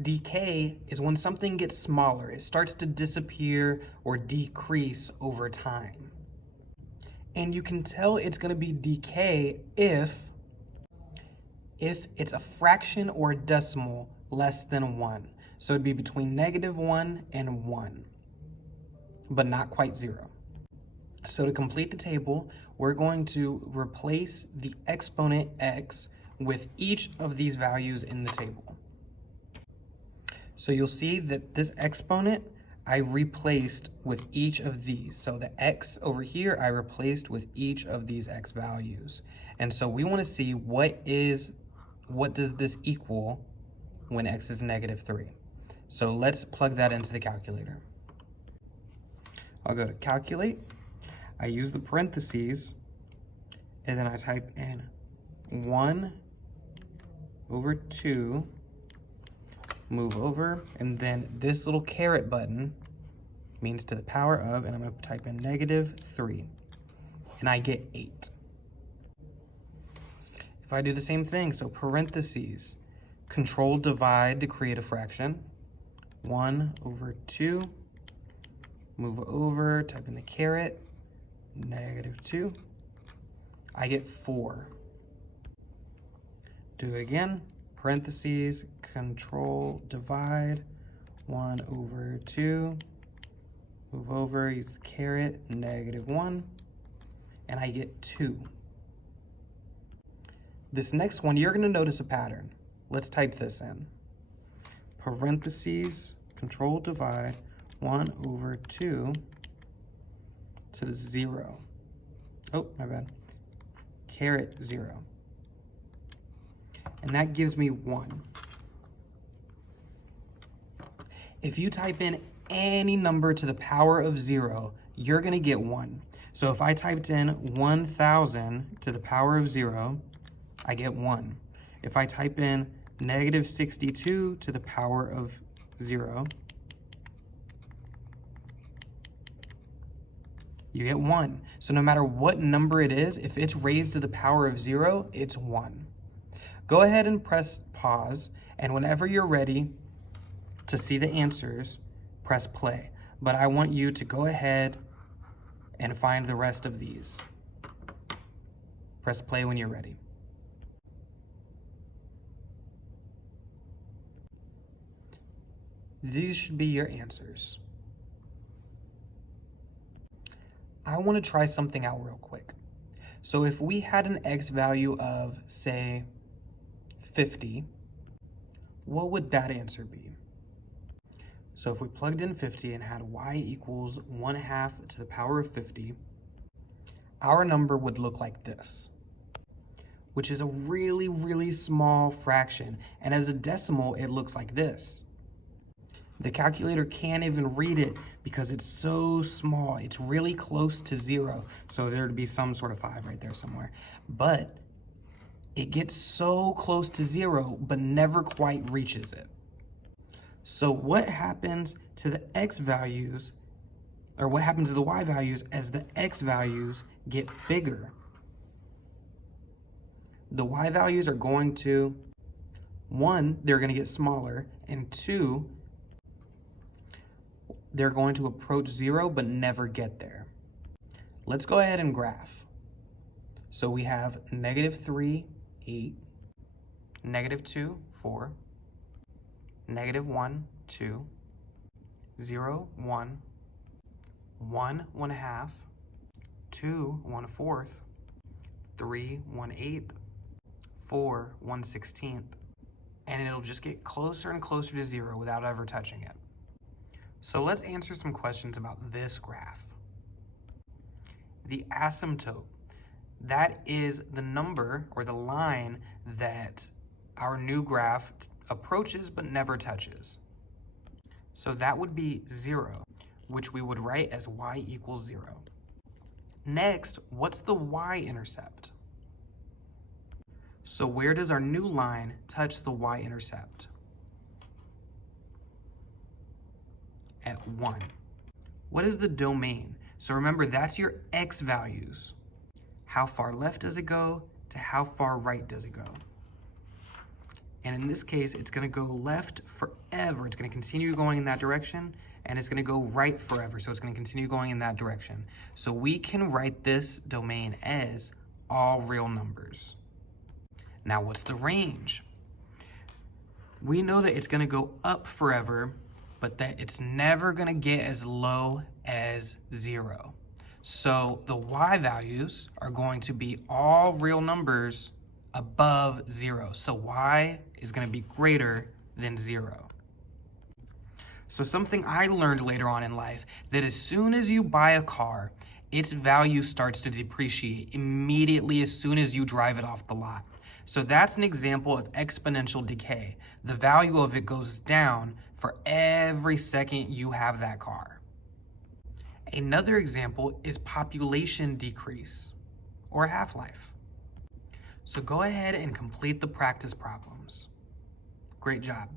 Decay is when something gets smaller. It starts to disappear or decrease over time. And you can tell it's going to be decay if it's a fraction or a decimal less than 1. So it'd be between -1 and 1, but not quite 0. So to complete the table, we're going to replace the exponent x with each of these values in the table. So you'll see that this exponent I replaced with each of these. So the x over here I replaced with each of these x values. And so we want to see what does this equal when x is -3. So let's plug that into the calculator. I'll go to calculate. I use the parentheses, and then I type in 1 over 2, move over, and then this little caret button means to the power of, and I'm going to type in -3, and I get 8. If I do the same thing, so parentheses, control divide to create a fraction, 1 over 2, move over, type in the caret, -2, I get 4. Do it again, parentheses, control divide, 1 over 2, move over, use the caret, -1, and I get 2. This next one, you're gonna notice a pattern. Let's type this in. Parentheses, control divide, 1 over 2 to the 0. Oh, my bad. Caret 0. And that gives me 1. If you type in any number to the power of 0, you're gonna get 1. So if I typed in 1,000 to the power of 0, I get 1. If I type in -62 to the power of 0, you get 1. So no matter what number it is, if it's raised to the power of 0, it's 1. Go ahead and press pause, and whenever you're ready to see the answers, press play. But I want you to go ahead and find the rest of these. Press play when you're ready. These should be your answers. I want to try something out real quick. So if we had an x value of, say, 50, what would that answer be? So if we plugged in 50 and had y equals 1/2 to the power of 50, our number would look like this, which is a really, really small fraction. And as a decimal, it looks like this. The calculator can't even read it because it's so small. It's really close to 0. So there'd be some sort of 5 right there somewhere. But it gets so close to 0, but never quite reaches it. So what happens to the x values, or what happens to the y values as the x values get bigger? The y values are going to, 1, they're going to get smaller, and 2, they're going to approach 0 but never get there. Let's go ahead and graph. So we have -3, 8, -2, 4, -1, 2, 0, 1, 1, 1/2, 2, 1/4, 3, 1/8, 4, 1/16, and it'll just get closer and closer to 0 without ever touching it. So let's answer some questions about this graph. The asymptote, that is the number or the line that our new graph approaches but never touches. So that would be 0, which we would write as y equals 0. Next, what's the y-intercept? So where does our new line touch the y-intercept? At 1. What is the domain? So remember, that's your x values. How far left does it go to how far right does it go? And in this case, it's gonna go left forever. It's gonna continue going in that direction, and it's gonna go right forever. So it's gonna continue going in that direction. So we can write this domain as all real numbers. Now what's the range? We know that it's gonna go up forever, but that it's never gonna get as low as 0. So the y values are going to be all real numbers above 0. So y is gonna be greater than 0. So something I learned later on in life, that as soon as you buy a car, its value starts to depreciate immediately as soon as you drive it off the lot. So that's an example of exponential decay. The value of it goes down for every second you have that car. Another example is population decrease, or half-life. So go ahead and complete the practice problems. Great job.